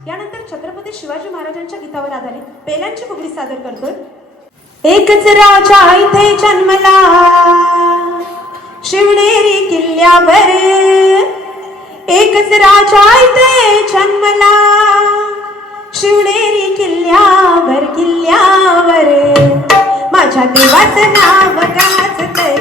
यानंतर छत्रपती शिवाजी महाराजांच्या गीतावर आधारित पेल्यांची फुगडी सादर करतोय। एकच राजा इथे जन्मला शिवनेरी किल्ल्यावर, एकच राजा इथे जन्मला शिवनेरी किल्ल्यावर, किल्ल्यावर माझ्या देवाचं नाव गाजतंय